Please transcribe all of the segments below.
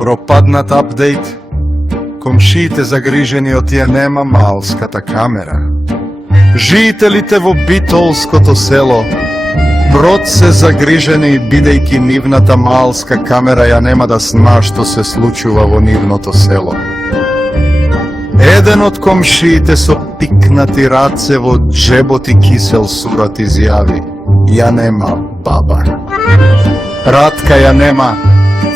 Пропаднат апдейт. Комшиите загрижени од тие нема малската камера. Жителите во битолското село брод се загрижени, бидејќи нивната малска камера ја нема да сна што се случува во нивното село. Еден од комшиите со пикнати раце во джебот и кисел сурат изјави: ја нема баба. Радка ја нема.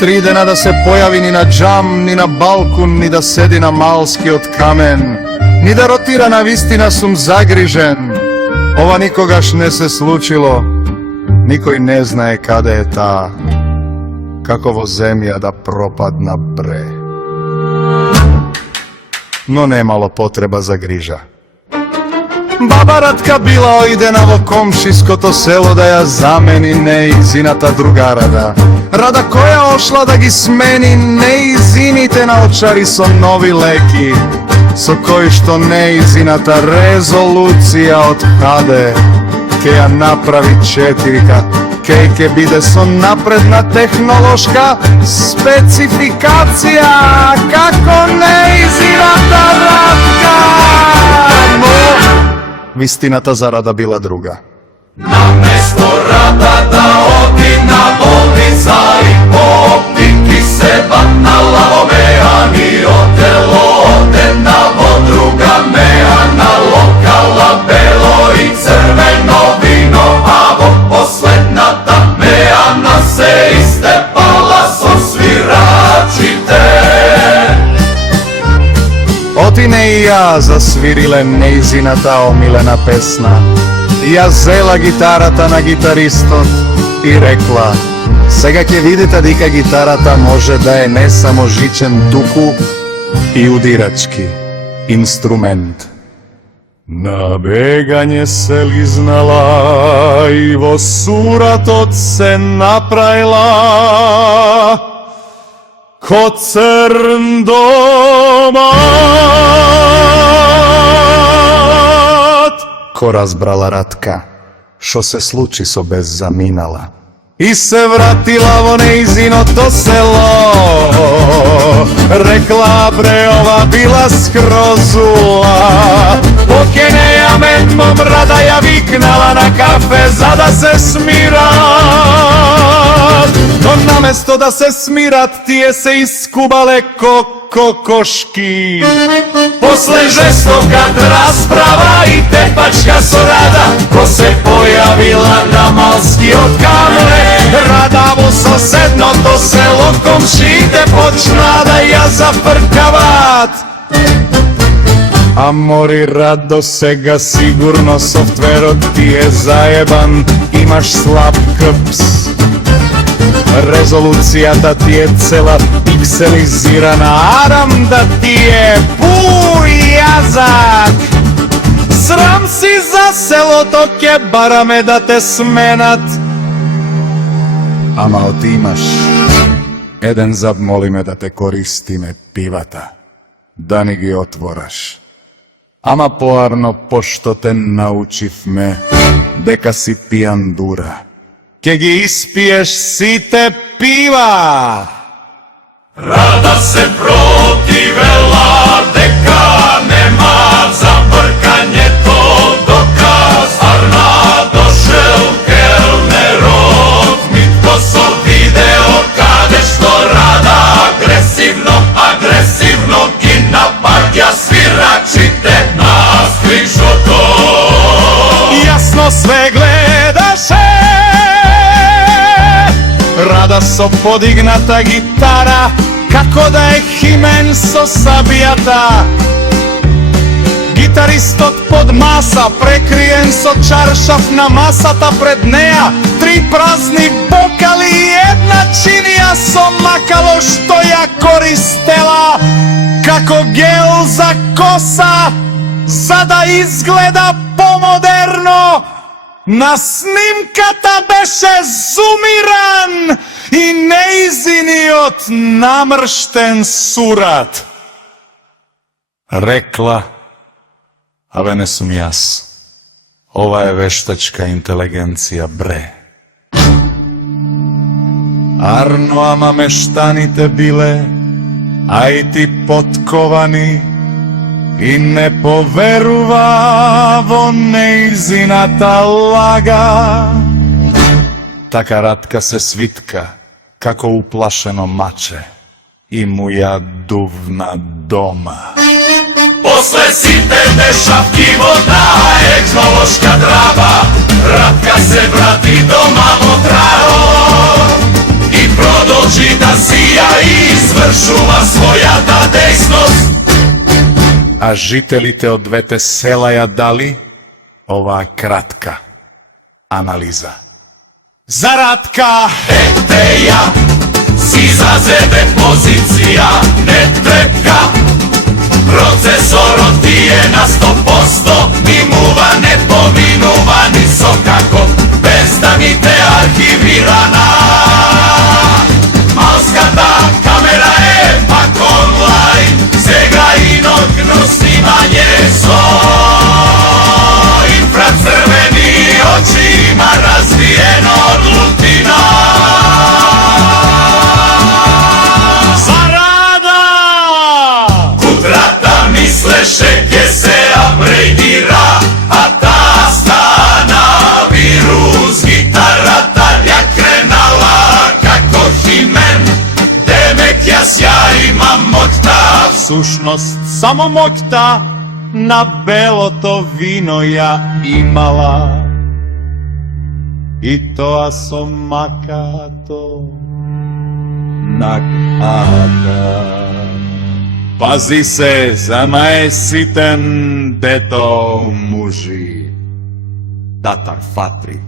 3 дена да се појави ни на џам, ни на балкун, ни да седи на малскиот камен, ни да ротира. На вистина сум загрижен. Ова никогаш не се случило. Никој не знае каде е таа, како во земја да пропадна бре. Но немало потреба за грижа. Баба Радка била оидена во комшиското село да ја замени неизината другарада. Рада која ошла да ги смени неизините наочари со нови леки, со кои што неизината резолуција од хаде ке ја направи 4К, ке биде со напредна технолошка спецификација како неизината Радка. Но вистината за Рада била друга. Наместо Рада да оди на болница и по оптики се батнала во мејани, одена во друга мејана, локала бело и црвено вино, а во последната мејана се истепала со свирачите. Отине и ја засвириле неизината омилена песна. Ја зела гитарата на гитаристот и рекла: сега ќе видите дека гитарата може да е не само жичен туку и удирачки инструмент. На бегање се лизнала и во суратот се направила ко црн домат. Ко разбрала Радка шо се случи со беззаминала и се вратила во неизиното село. Рекла бре, ова била скрозула. Поке не ја метмом Рада ја викнала на кафе за да се смират. Но наместо да се смират, тие се искубале ко кокошки. После жестокат расправа и тепачка со Рада, ко се појавила на малскиот камен, Рада во соседното село комшиите почна да ја зафркават. А мори Радо, сега сигурно софтверот ти е заебан, имаш слаб кпс. Резолуцијата ти е цела пикселизирана, арам да ти е пујазак. Срам си за селото, ке бараме да те сменат. Ама отимаш еден зад, молиме да те користиме пивата, да ни ги отвораш. Ама поарно, пошто те научивме дека си пијан дура, ке ги испиеш сите пива. Рада се противела дека нема за бркањето доказ. Арна дошел келнерот Митко со видео каде што Рада агресивно ги напаѓа свирачите на скриншото. Јасно све гледаше Рада со подигната гитара, како да е химен со сабијата. Гитаристот под маса, прекриен со чаршаф на масата пред неа, 3 празни бокали и една чинија со макало што ја користела како гел за коса, за да изгледа помодерно. На снимката беше зумиран и неизиниот намрштен сурат. Рекла: абе не сум јас, ова е вештачка интелигенција бре. Арно, ама мештаните биле а и ти потковани и не поверува во неизината лага. Така Радка се свитка, како уплашено маче, и му ја дувна дома. После сите дешавки во таа етнолошка драба, Радка се врати дома во трао и продолжи да сија и извршува својата дејсност. А жителите од двете села ја дали оваа кратка анализа. За Радка Ете ја, си зазеде позиција, не трепка. Процесорот ти е на 100%, мимува неповинувани со како, без да ми те архивирана. Малската камера е пак онлайн, сега и ноќно снимање со инфрацрвени очи има развиено од лутина. Мислеше ке се апгрейдира, а таа стана вирус. Гитарата ја кренала како Химен, демек јас ја имам моќта. всушност само моќта на белото вино ја имала, и тоа со макато на ката. Пази се за наеситен дето мужи, датар фатри.